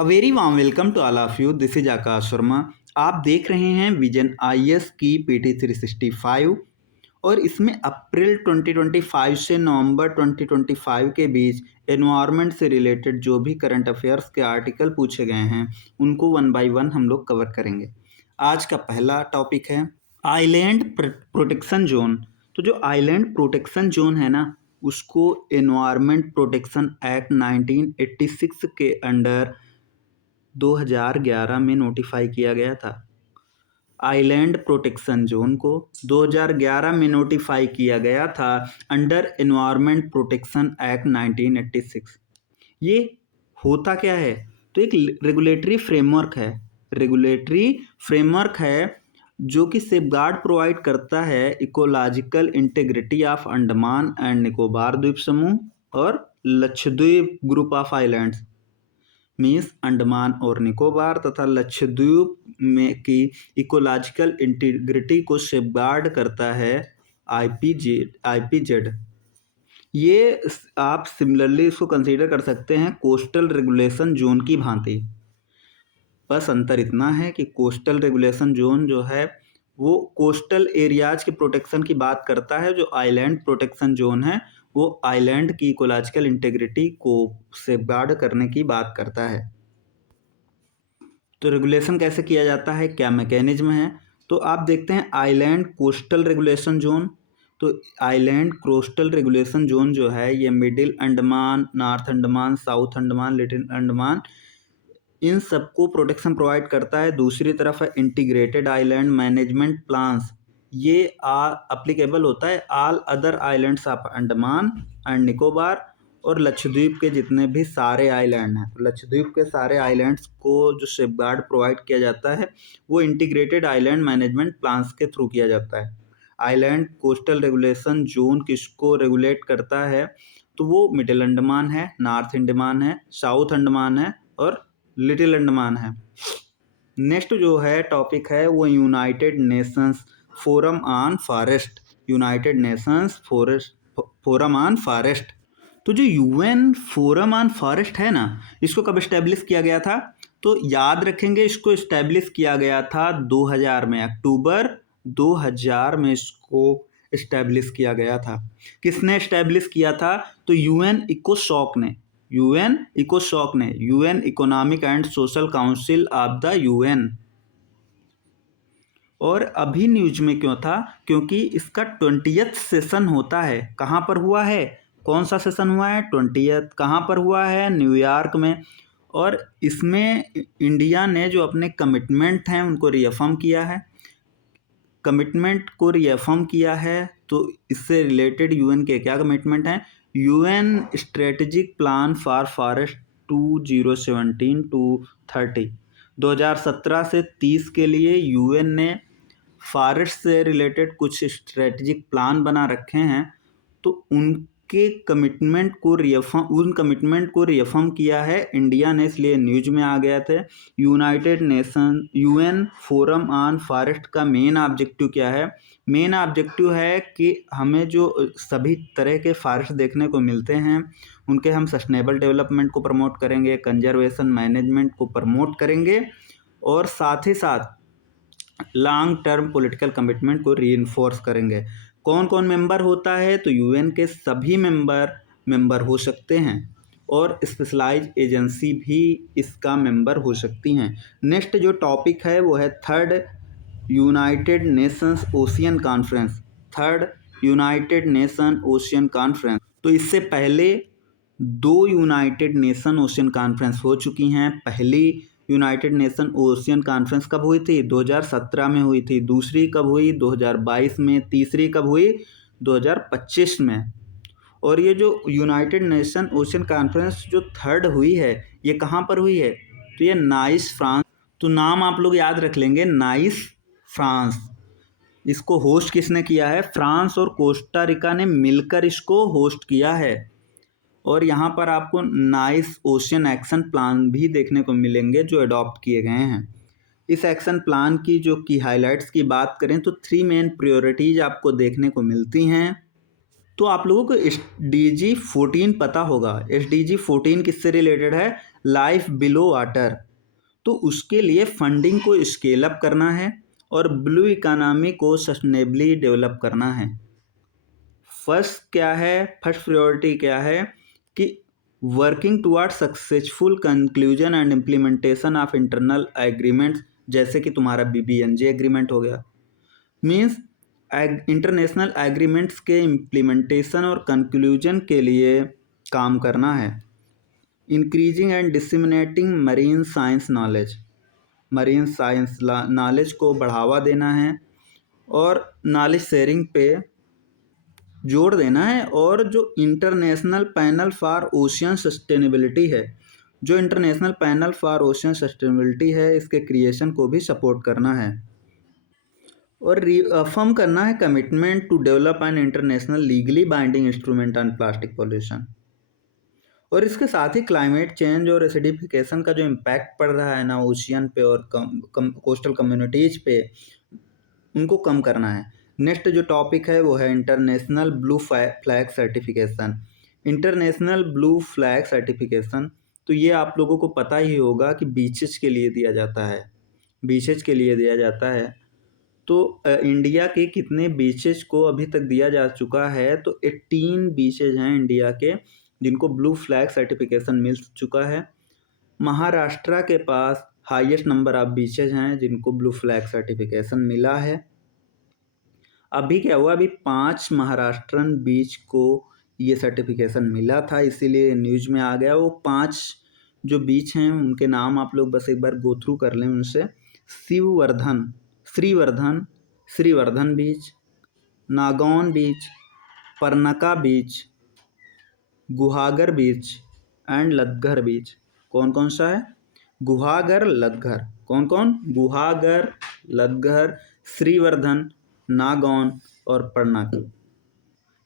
A very warm welcome to all of you. This is Akash Sharma. आप देख रहे हैं विजन आईएएस की पीटी 365 और इसमें अप्रैल 2025 से नवंबर 2025 के बीच एनवायरनमेंट से रिलेटेड जो भी करंट अफेयर्स के आर्टिकल पूछे गए हैं उनको वन बाय वन हम लोग कवर करेंगे। आज का पहला टॉपिक है आइलैंड प्रोटेक्शन जोन। तो जो आइलैंड प्रोटेक्शन जोन है ना, उसको एनवायरनमेंट प्रोटेक्शन एक्ट 1986 के अंडर 2011 में नोटिफाई किया गया था। आइलैंड प्रोटेक्शन जोन को 2011 में नोटिफाई किया गया था अंडर एनवायरनमेंट प्रोटेक्शन एक्ट 1986। ये होता क्या है? तो एक रेगुलेटरी फ्रेमवर्क है जो कि सेफगार्ड प्रोवाइड करता है ecological integrity of Andaman and Nicobar द्वीप समूह और Lakshadweep group of islands means Andaman और निकोबार तथा लक्षद्वीप में की इकोलॉजिकल इंटीग्रिटी को सेफगार्ड करता है आईपीजेड। ये आप सिमिलरली इसको कंसीडर कर सकते हैं कोस्टल रेगुलेशन जोन की भांति। बस अंतर इतना है कि कोस्टल रेगुलेशन जोन जो है वो कोस्टल एरियाज के प्रोटेक्शन की बात करता है, जो आइलैंड प्रोटेक्शन जोन है वो आइलैंड की इकोलॉजिकल इंटेग्रिटी को सेफगार्ड करने की बात करता है। तो रेगुलेशन कैसे किया जाता है, क्या मैकेनिज्म है? तो आप देखते हैं आइलैंड कोस्टल रेगुलेशन जोन। तो आइलैंड कोस्टल रेगुलेशन जोन जो है ये middle Andaman, north Andaman, south Andaman, little Andaman, इन सबको प्रोटेक्शन प्रोवाइड करता है। दूसरी तरफ है इंटीग्रेटेड आइलैंड मैनेजमेंट प्लान्स, ये अप्लीकेबल होता है all other islands of Andaman and Nicobar और लक्षद्वीप के जितने भी सारे आइलैंड हैं। लक्षद्वीप के सारे आइलैंड्स को जो सेफगार्ड प्रोवाइड किया जाता है वो इंटीग्रेटेड आइलैंड मैनेजमेंट प्लान्स के थ्रू किया जाता है। आइलैंड कोस्टल रेगुलेशन जोन किसको रेगुलेट करता है? तो वो मिडिल अंडमान है, नॉर्थ अंडमान है, साउथ अंडमान है और लिटिल अंडमान है। नेक्स्ट जो है टॉपिक है वो United Nations forum on forest. United Nations forum on forest. तो जो यूएन फोरम ऑन फॉरेस्ट है ना, इसको कब इस्टेब्लिश किया गया था? तो याद रखेंगे, इसको इस्टेब्लिश किया गया था 2000 में, अक्टूबर 2000 में इसको इस्टेब्लिश किया गया था। किसने इस्टेब्लिश किया था? तो यूएन इकोसॉक ने, UN economic and social council of the UN. और अभी न्यूज में क्यों था? क्योंकि इसका 20th सेशन होता है। कहाँ पर हुआ है? कौन सा सेशन हुआ है? 20th। कहाँ पर हुआ है? न्यूयॉर्क में। और इसमें इंडिया ने जो अपने कमिटमेंट हैं उनको रीअफर्म किया है। तो इससे रिलेटेड यूएन के क्या कमिटमेंट हैं? UN strategic plan for forest 2017 to 30, 2017 से 30 के लिए यूएन ने फॉरेस्ट से रिलेटेड कुछ स्ट्रेटेजिक प्लान बना रखे हैं। तो उन कमिटमेंट को रिअफर्म किया है इंडिया ने, इसलिए न्यूज में आ गया थे। यूएन फोरम ऑन फॉरेस्ट का मेन ऑब्जेक्टिव क्या है? मेन ऑब्जेक्टिव है कि हमें जो सभी तरह के फॉरेस्ट देखने को मिलते हैं उनके हम सस्टेनेबल डेवलपमेंट को प्रमोट करेंगे, कंजर्वेशन मैनेजमेंट को प्रमोट करेंगे और साथ ही साथ लॉन्ग टर्म पॉलिटिकल कमिटमेंट को रीइंफोर्स करेंगे। कौन कौन मेंबर होता है? तो यूएन के सभी मेंबर हो सकते हैं और स्पेशलाइज एजेंसी भी इसका मेंबर हो सकती हैं। नेक्स्ट जो टॉपिक है वो है third United Nations ocean conference. तो इससे पहले 2 यूनाइटेड नेशन ओशियन कॉन्फ्रेंस हो चुकी हैं। पहली यूनाइटेड नेशन ओशियन कॉन्फ्रेंस कब हुई थी? 2017 में हुई थी। दूसरी कब हुई? 2022 में। तीसरी कब हुई? 2025 में। और ये जो यूनाइटेड नेशन ओशियन कॉन्फ्रेंस जो थर्ड हुई है ये कहाँ पर हुई है? तो ये नाइस, फ्रांस। तो नाम आप लोग याद रख लेंगे, नाइस, फ्रांस। इसको होस्ट किसने किया है? फ्रांस और कोस्टा रिका ने मिलकर इसको होस्ट किया है। और यहाँ पर आपको नाइस ओशियन एक्शन प्लान भी देखने को मिलेंगे जो अडॉप्ट किए गए हैं। इस एक्शन प्लान की जो हाइलाइट्स की बात करें तो 3 मेन प्रायोरिटीज आपको देखने को मिलती हैं। तो आप लोगों को SDG 14 पता होगा। SDG 14 किससे रिलेटेड है? Life below water. तो उसके लिए फंडिंग को स्केल अप करना है और ब्लू इकोनॉमी को सस्टेनेबली डेवलप करना है। फर्स्ट प्रायोरिटी क्या है कि working toward successful conclusion and implementation of internal agreements, जैसे कि तुम्हारा BBNJ एग्रीमेंट हो गया, मीन्स इंटरनेशनल एग्रीमेंट्स के इम्प्लीमेंटेशन और कंक्लूजन के लिए काम करना है। Increasing and disseminating marine science knowledge, marine science knowledge को बढ़ावा देना है और नॉलेज शेयरिंग पे जोर देना है। और जो international panel for ocean sustainability है, जो international panel for ocean sustainability है, इसके क्रिएशन को भी सपोर्ट करना है। और रिअफर्म करना है commitment to develop an international legally binding instrument on plastic pollution. और इसके साथ ही क्लाइमेट चेंज और एसिडिफिकेशन का जो इम्पैक्ट पड़ रहा है ना ओशियन पे और कोस्टल कम्युनिटीज़ पे, उनको कम करना है। नेक्स्ट जो टॉपिक है वो है international blue flag certification. International blue flag certification, तो ये आप लोगों को पता ही होगा कि बीचेस के लिए दिया जाता है, बीचेस के लिए दिया जाता है। तो इंडिया के कितने बीचेस को अभी तक दिया जा चुका है? तो 18 बीचेज हैं इंडिया के जिनको ब्लू फ्लैग सर्टिफिकेशन मिल चुका है। महाराष्ट्र के पास हाईएस्ट नंबर ऑफ बीचेज हैं जिनको ब्लू फ्लैग सर्टिफिकेशन मिला है। अभी क्या हुआ, अभी 5 महाराष्ट्रन बीच को ये सर्टिफिकेशन मिला था, इसीलिए न्यूज़ में आ गया। वो 5 जो बीच हैं उनके नाम आप लोग बस एक बार गो थ्रू कर लें उनसे। शिववर्धन, श्रीवर्धन बीच, नागौन बीच, परनका बीच, गुहागर बीच एंड लद्घर बीच। कौन कौन सा है? गुहागर, लद्घर। कौन कौन? गुहागर, लद्घर, श्रीवर्धन, नागौन और परनाकी।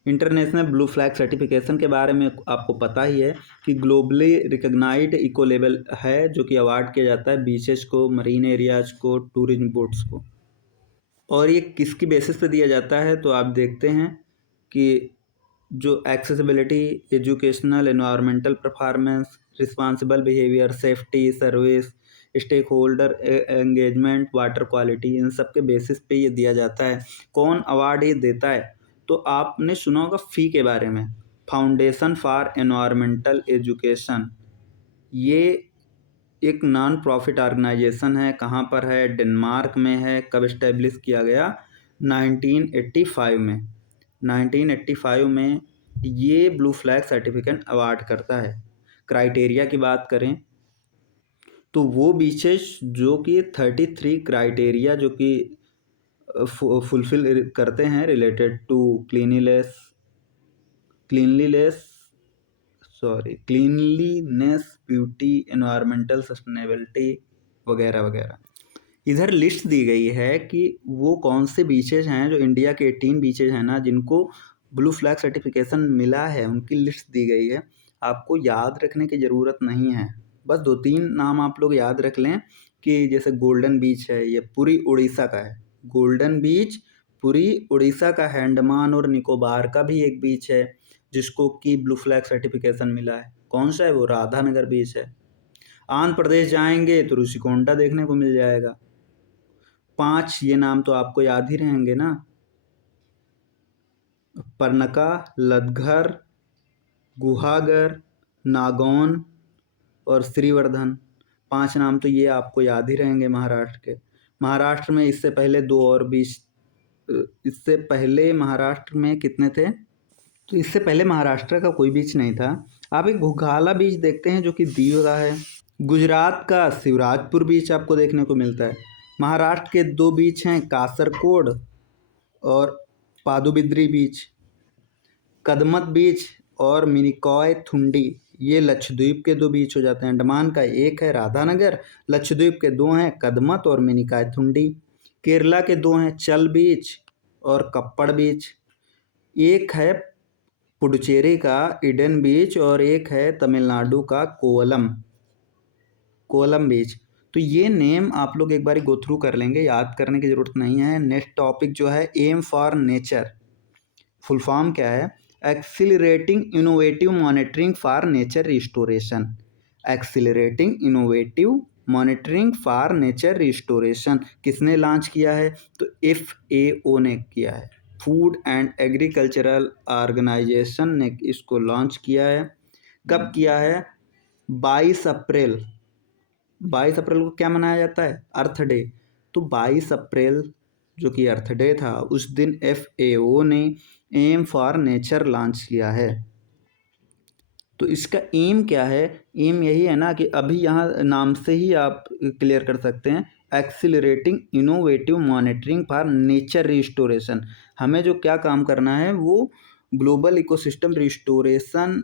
इंटरनेशनल ब्लू फ्लैग सर्टिफिकेशन के बारे में आपको पता ही है कि ग्लोबली रिकग्नाइज्ड इको लेवल है, जो कि अवार्ड किया जाता है बीचेस को, मरीन एरियाज को, टूरिज्म बोट्स को। और ये किसकी बेसिस पे दिया जाता है? तो आप देखते हैं कि जो accessibility, educational, environmental performance, responsible behaviour, safety, service, stakeholder engagement, water quality, इन सब के बेसिस पे ये दिया जाता है। कौन अवार्ड ये देता है? तो आपने सुना होगा फी के बारे में, फाउंडेशन फॉर एनवायरमेंटल एजुकेशन। ये एक नॉन प्रॉफिट ऑर्गेनाइजेशन है। कहाँ पर है? डेनमार्क में है। कब इस्टेब्लिश किया गया? 1985 में। 1985 में ये ब्लू फ्लैग सर्टिफिकेट अवार्ड करता है। क्राइटेरिया की बात करें तो वो बीचेस जो कि 33 क्राइटेरिया जो कि फुलफिल करते हैं related to cleanliness, beauty, environmental sustainability वगैरह वगैरह। इधर लिस्ट दी गई है कि वो कौन से बीचेज हैं, जो इंडिया के 18 बीचेज हैं ना जिनको ब्लू फ्लैग सर्टिफिकेशन मिला है, उनकी लिस्ट दी गई है। आपको याद रखने की ज़रूरत नहीं है, बस 2-3 नाम आप लोग याद रख लें कि जैसे गोल्डन बीच है, ये पूरी उड़ीसा का है। गोल्डन बीच पूरी उड़ीसा का है। अंडमान और निकोबार का भी एक बीच है जिसको कि ब्लू फ्लैग सर्टिफिकेशन मिला है। कौन सा है वो? राधानगर बीच है। आंध्र प्रदेश जाएंगे तो ऋषिकोंडा देखने को मिल जाएगा। 5 ये नाम तो आपको याद ही रहेंगे ना, परनका, लद्घर, गुहागर, नागौन और श्रीवर्धन। 5 नाम तो ये आपको याद ही रहेंगे महाराष्ट्र के। महाराष्ट्र में इससे पहले 2 और बीच, इससे पहले महाराष्ट्र में कितने थे? तो इससे पहले महाराष्ट्र का कोई बीच नहीं था। आप एक घोघाला बीच देखते हैं जो कि दीव का है। गुजरात का शिवराजपुर बीच आपको देखने को मिलता है। महाराष्ट्र के 2 बीच हैं, कासरकोड और पादुबिद्री बीच। कदमत बीच और मिनिकॉय थुंडी, ये लक्षद्वीप के 2 बीच हो जाते हैं। अंडमान का एक है राधानगर, लक्षद्वीप के 2 हैं, कदमत और मिनिकॉय थुंडी। केरला के 2 हैं, चल बीच और कप्पड़ बीच। एक है पुडुचेरी का ईडन बीच और एक है तमिलनाडु का कोवलम बीच। तो ये नेम आप लोग एक बार गो थ्रू कर लेंगे, याद करने की ज़रूरत नहीं है। नेक्स्ट टॉपिक जो है AIM for nature, full form क्या है? Accelerating innovative monitoring for nature restoration, accelerating innovative monitoring for nature restoration किसने लॉन्च किया है? तो FAO ने किया है, फूड एंड एग्रीकल्चरल ऑर्गेनाइजेशन ने इसको लॉन्च किया है। कब किया है? 22 अप्रैल। 22 अप्रैल को क्या मनाया जाता है? अर्थ डे। तो 22 अप्रैल जो कि अर्थ डे था, उस दिन FAO ने एम फॉर नेचर लॉन्च किया है। तो इसका एम क्या है? एम यही है ना कि अभी यहाँ नाम से ही आप क्लियर कर सकते हैं, accelerating innovative monitoring for nature restoration. हमें जो क्या काम करना है वो ग्लोबल इकोसिस्टम रिस्टोरेशन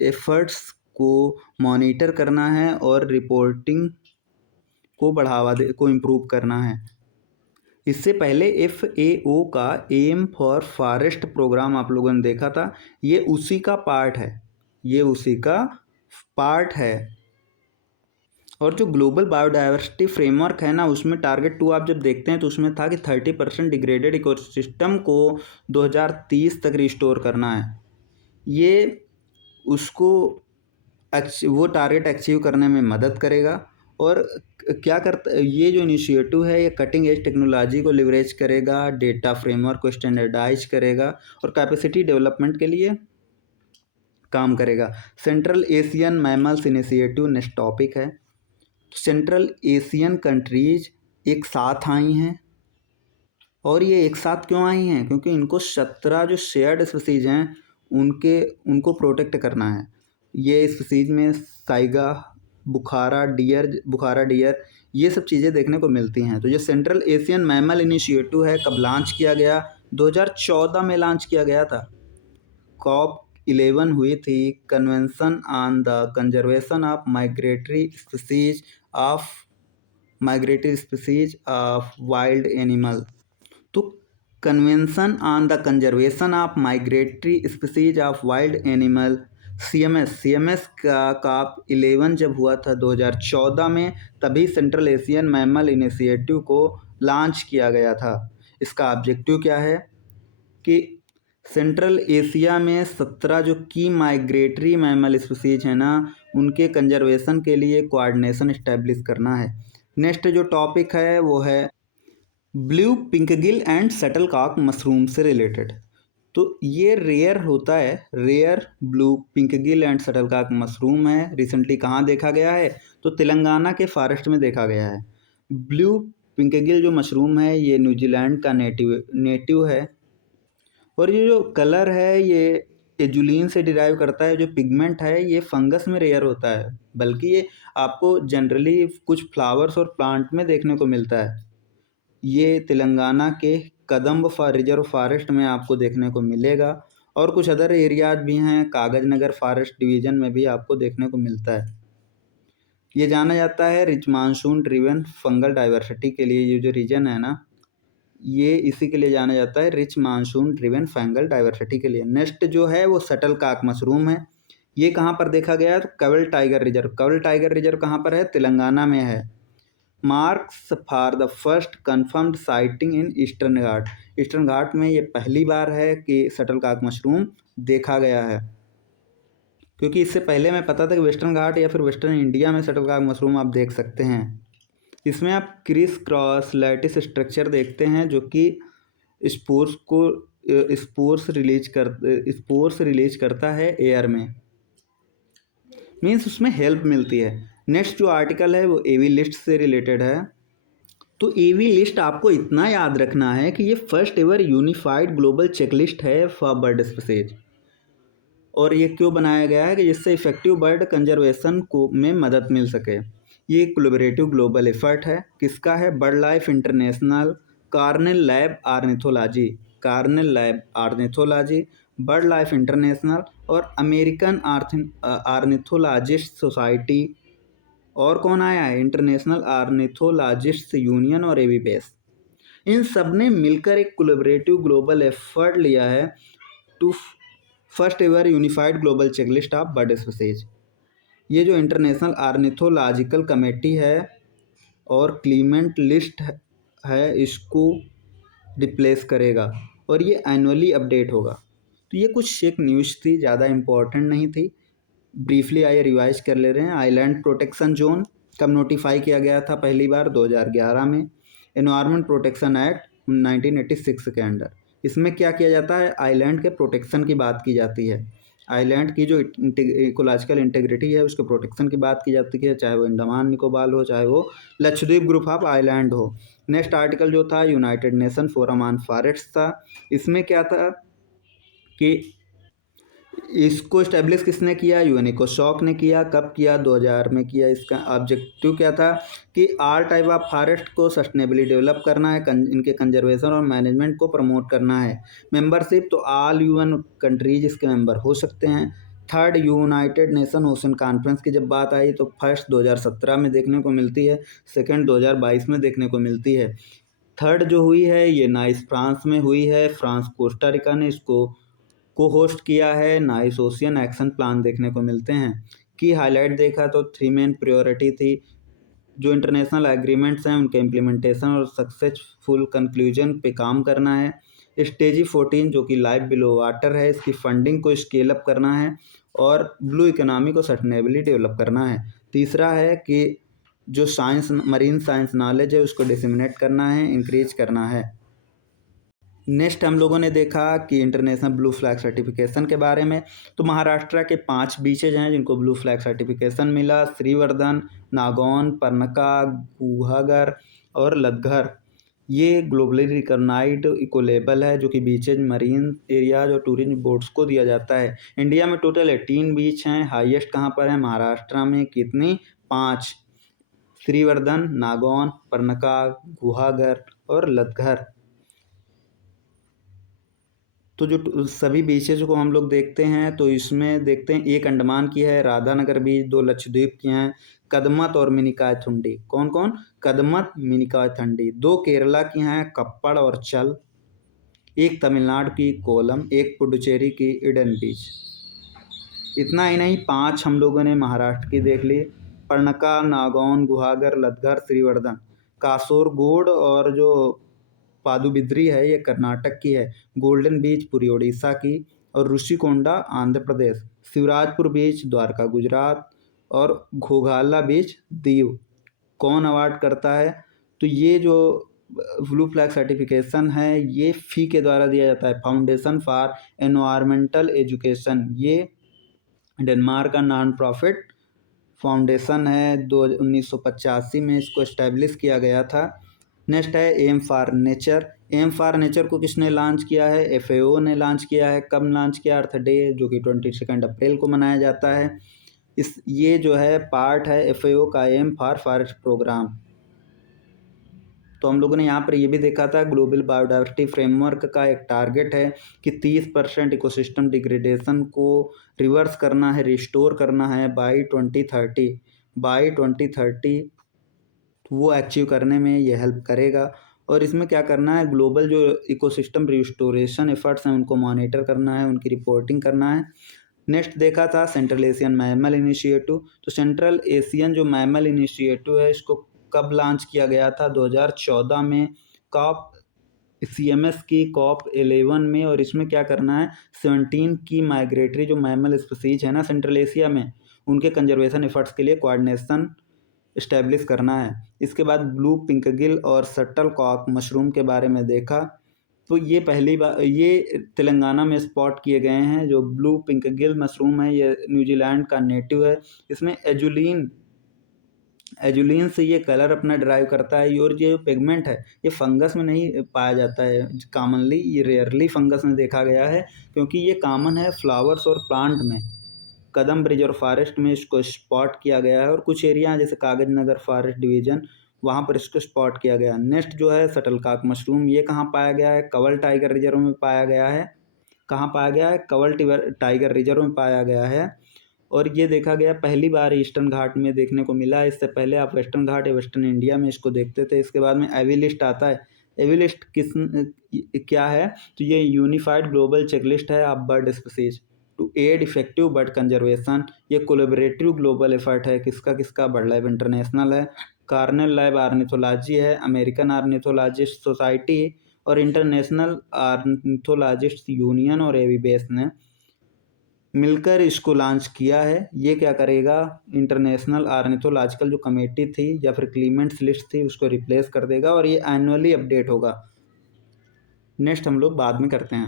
एफर्ट्स को मॉनिटर करना है और रिपोर्टिंग को इम्प्रूव करना है। इससे पहले FAO का एम फॉर फॉरेस्ट प्रोग्राम आप लोगों ने देखा था, ये उसी का पार्ट है, ये उसी का पार्ट है। और जो ग्लोबल बायोडाइवर्सिटी फ्रेमवर्क है ना, उसमें टारगेट 2 आप जब देखते हैं तो उसमें था कि 30% डिग्रेडेड इकोसिस्टम को 2030 तक रिस्टोर करना है। ये उसको वो टारगेट अचीव करने में मदद करेगा। और क्या करता ये जो इनिशिएटिव है, ये कटिंग एज टेक्नोलॉजी को लिवरेज करेगा, डेटा फ्रेमवर्क को स्टैंडर्डाइज करेगा और कैपेसिटी डेवलपमेंट के लिए काम करेगा। Central Asian mammals initiative next topic है। सेंट्रल एशियन कंट्रीज एक साथ आई हैं, और ये एक साथ क्यों आई हैं? क्योंकि इनको 17 जो शेयर्ड स्पीसीज हैं उनको प्रोटेक्ट करना है। ये स्पीसीज में साइगा, बुखारा डियर ये सब चीज़ें देखने को मिलती हैं। तो ये सेंट्रल एशियन मैमल इनिशिएटिव है, कब लॉन्च किया गया? 2014 में लॉन्च किया गया था। COP11 हुई थी, convention on the conservation of migratory species of wild animal. तो convention on the conservation of migratory species of wild animal, CMS का COP11 जब हुआ था 2014 में, तभी सेंट्रल एशियन मैमल इनिशिएटिव को लॉन्च किया गया था। इसका ऑब्जेक्टिव क्या है कि सेंट्रल एशिया में 17 जो की माइग्रेटरी मैमल स्पीसीज हैं ना, उनके कंजर्वेशन के लिए कोऑर्डिनेशन इस्टेब्लिश करना है। नेक्स्ट जो टॉपिक है वो है blue pinkgill and shuttlecock mushroom से रिलेटेड। तो ये रेयर होता है, rare blue pinkgill and shuttlecock mushroom है। रिसेंटली कहाँ देखा गया है? तो तेलंगाना के फॉरेस्ट में देखा गया है। ब्लू पिंकगिल जो मशरूम है ये न्यूजीलैंड का नेटिव है। और ये जो कलर है ये एजुलिन से डिराइव करता है। जो पिगमेंट है ये फंगस में रेयर होता है, बल्कि ये आपको जनरली कुछ फ्लावर्स और प्लांट में देखने को मिलता है। ये तेलंगाना के कदम्ब रिजर्व फॉरेस्ट में आपको देखने को मिलेगा, और कुछ अदर एरियाज भी हैं, कागज नगर फॉरेस्ट डिवीज़न में भी आपको देखने को मिलता है। ये जाना जाता है rich monsoon driven fungal diversity के लिए। ये जो रीजन है ना, ये इसी के लिए जाना जाता है, rich monsoon driven fungal diversity के लिए। नेक्स्ट जो है वो शटलकॉक मशरूम है। ये कहाँ पर देखा गया? तो कवल टाइगर रिजर्व कहाँ पर है? तेलंगाना में है। Marks for the first confirmed sighting in Eastern Ghat. Eastern Ghat में ये पहली बार है कि शटलकॉक मशरूम देखा गया है, क्योंकि इससे पहले मैं पता था कि वेस्टर्न घाट या फिर वेस्टर्न इंडिया में शटलकॉक मशरूम आप देख सकते हैं। इसमें आप क्रिस क्रॉस लैटिस स्ट्रक्चर देखते हैं, जो कि स्पोर्स रिलीज करता है एयर में, मीन्स उसमें हेल्प मिलती है। नेक्स्ट जो आर्टिकल है वो AV लिस्ट से रिलेटेड है। तो AV लिस्ट आपको इतना याद रखना है कि ये first ever unified global checklist है फॉर बर्ड स्पीसीज। और ये क्यों बनाया गया है? कि जिससे इफेक्टिव बर्ड कंजर्वेशन को में मदद मिल सके। ये कोलैबोरेटिव ग्लोबल एफर्ट है। किसका है? Bird life International, Cornell Lab Ornithology, bird life International और अमेरिकन आर्निथोलॉजिस्ट सोसाइटी। और कौन आया है? इंटरनेशनल आर्निथोलॉजिस्ट यूनियन और एवीपेस। इन सब ने मिलकर एक कोलैबोरेटिव ग्लोबल एफर्ट लिया है to first ever unified global checklist of bird species. ये जो इंटरनेशनल आर्निथोलॉजिकल कमेटी है और क्लीमेंट लिस्ट है, इसको रिप्लेस करेगा और ये एनुअली अपडेट होगा। तो तो ये कुछ फेक न्यूज़ थी, ज़्यादा इम्पोर्टेंट नहीं थी, ब्रीफली आइए रिवाइज कर ले रहे हैं। आइलैंड प्रोटेक्शन जोन कब नोटिफाई किया गया था पहली बार? 2011 में। एनवायरनमेंट प्रोटेक्शन एक्ट 1986 के अंडर। इसमें क्या किया जाता है? आइलैंड के प्रोटेक्शन की बात की जाती है। आइलैंड की जो इकोलॉजिकल इंटीग्रिटी है उसके प्रोटेक्शन की बात की जाती है, चाहे वो अंडमान निकोबार हो, चाहे वो लक्षद्वीप ग्रुप ऑफ आइलैंड हो। नेक्स्ट आर्टिकल जो था United nation forum on forest था। इसमें क्या था कि इसको इस्टेब्लिश किसने किया? यूएनइकोसॉक ने किया। कब किया? 2000 में किया। इसका ऑब्जेक्टिव क्या था कि ऑल टाइप ऑफ फॉरेस्ट को सस्टेनेबली डेवलप करना है, इनके कंजर्वेशन और मैनेजमेंट को प्रमोट करना है। मेंबरशिप तो ऑल यूएन कंट्रीज इसके मेंबर हो सकते हैं। Third, United nation ocean conference की जब बात आई तो फर्स्ट 2017 में देखने को मिलती है, सेकेंड 2022 में देखने को मिलती है। थर्ड जो हुई है ये नाइस फ्रांस में हुई है, फ्रांस कोस्टा रिका ने इसको को होस्ट किया है। नाइस ओशियन एक्शन प्लान देखने को मिलते हैं। की हाईलाइट देखा तो 3 मेन प्रायोरिटी थी, जो इंटरनेशनल एग्रीमेंट्स हैं उनके इम्प्लीमेंटेशन और सक्सेसफुल कंक्लूजन पे काम करना है। स्टेजी 14 जो कि लाइफ बिलो वाटर है, इसकी फंडिंग को स्केल अप करना है और ब्लू इकोनॉमी को सस्टेनेबली डेवलप करना है। तीसरा है कि जो साइंस मरीन साइंस नॉलेज है उसको डिसमिनेट करना है, इंक्रीज करना है। नेक्स्ट हम लोगों ने देखा कि इंटरनेशनल ब्लू फ्लैग सर्टिफिकेशन के बारे में। तो महाराष्ट्र के 5 बीचेज हैं जिनको ब्लू फ्लैग सर्टिफिकेशन मिला, श्रीवर्धन, नागौन, पर्नका, गुहागर और लद्दर। ये ग्लोबली रिकॉग्नाइज्ड इको लेबल है जो कि बीचेज, मरीन एरियाज और टूरिज्म बोर्ड्स को दिया जाता है। इंडिया में टोटल 18 बीच हैं। हाईएस्ट कहाँ पर है? महाराष्ट्र में। कितनी? 5, श्रीवर्धन, नागौन, पर्नका, गुहागर और लद्दर। तो जो सभी बीचेज को हम लोग देखते हैं तो इसमें देखते हैं, एक अंडमान की है राधानगर बीच, 2 लक्षद्वीप की हैं कदमत और मिनिकॉय-थुंडी। कौन कौन? कदमत, मिनिकॉय-थुंडी। 2 केरला की हैं कप्पड़ और चल, एक तमिलनाडु की कोलम, एक पुडुचेरी की ईडन बीच। इतना ही नहीं, 5 हम लोगों ने महाराष्ट्र की देख ली, पर्णका, नागौन, गुहागर, लद्दर, श्रीवर्धन। कासोरगोड और जो पादुबिद्री है ये कर्नाटक की है, गोल्डन बीच पूरी उड़ीसा की और ऋषिकोंडा आंध्र प्रदेश, शिवराजपुर बीच द्वारका गुजरात और घोघाला बीच दीव। कौन अवार्ड करता है? तो ये जो ब्लू फ्लैग सर्टिफिकेशन है ये फी के द्वारा दिया जाता है, फाउंडेशन फॉर एनवायरमेंटल एजुकेशन। ये डेनमार्क का नॉन प्रॉफिट फाउंडेशन है। 1985 में इसको इस्टेब्लिश किया गया था। नेक्स्ट है AIM for nature. AIM for nature को किसने लॉन्च किया है? एफएओ ने लॉन्च किया है। कब लॉन्च किया? अर्थ डे जो कि 22 अप्रैल को मनाया जाता है। ये जो है पार्ट है एफएओ का एम फॉर फॉरेस्ट प्रोग्राम। तो हम लोगों ने यहाँ पर ये भी देखा था ग्लोबल बायोडाइवर्सिटी फ्रेमवर्क का एक टारगेट है कि 30% इकोसिस्टम डिग्रेडेशन को रिवर्स करना है, रिस्टोर करना है बाई 2030। तो वो अचीव करने में ये हेल्प करेगा। और इसमें क्या करना है? ग्लोबल जो इकोसिस्टम रिस्टोरेशन एफर्ट्स हैं उनको मॉनिटर करना है, उनकी रिपोर्टिंग करना है। नेक्स्ट देखा था सेंट्रल एशियन मैमल इनिशिएटिव। तो सेंट्रल एशियन जो मैमल इनिशिएटिव है इसको कब लॉन्च किया गया था? 2014 में कॉप CMS की COP 11 में। और इसमें क्या करना है? 17 की माइग्रेटरी जो मैमल स्पीसीज है ना सेंट्रल एशिया में, उनके कंजर्वेशन एफर्ट्स के लिए कोऑर्डिनेशन इस्टेब्लिश करना है। इसके बाद ब्लू पिंकगिल और शटल कॉक मशरूम के बारे में देखा। तो ये पहली बार ये तेलंगाना में स्पॉट किए गए हैं। जो ब्लू पिंकगिल मशरूम है ये न्यूजीलैंड का नेटिव है। इसमें एजुलिन से ये कलर अपना ड्राइव करता है। और ये जो पिगमेंट है ये फंगस में नहीं पाया जाता है कॉमनली, ये रेयरली फंगस में देखा गया है क्योंकि ये कॉमन है फ्लावर्स और प्लांट में। कदम रिजर्व फॉरेस्ट में इसको स्पॉट किया गया है और कुछ एरिया जैसे कागज नगर फॉरेस्ट डिवीजन वहाँ पर इसको स्पॉट किया गया। नेक्स्ट जो है शटलकॉक मशरूम, ये कहाँ पाया गया है? कंवल टाइगर रिजर्व में पाया गया है। कहाँ पाया गया है? कंवल टाइगर रिजर्व में पाया गया है। और ये देखा गया पहली बार ईस्टर्न घाट में देखने को मिला। इससे पहले आप वेस्टर्न घाट या वेस्टर्न इंडिया में इसको देखते थे। इसके बाद में एवी लिस्ट आता है। एवी लिस्ट क्या है? तो ये यूनिफाइड ग्लोबल चेकलिस्ट है of bird species to aid effective bird conservation. ये कोलेबरेटिव ग्लोबल एफर्ट है। किसका? बर्ड लाइफ इंटरनेशनल है, कार्नेल लैब ऑर्निथोलॉजी है, अमेरिकन ऑर्निथोलॉजिस्ट सोसाइटी और इंटरनेशनल ऑर्निथोलॉजिस्ट यूनियन और एवीबेस ने मिलकर इसको लॉन्च किया है। ये क्या करेगा, इंटरनेशनल ऑर्निथोलॉजिकल जो कमेटी थी या फिर क्लीमेंट्स लिस्ट थी उसको रिप्लेस कर देगा और ये एनुअली अपडेट होगा। नेक्स्ट हम लोग बाद में करते हैं।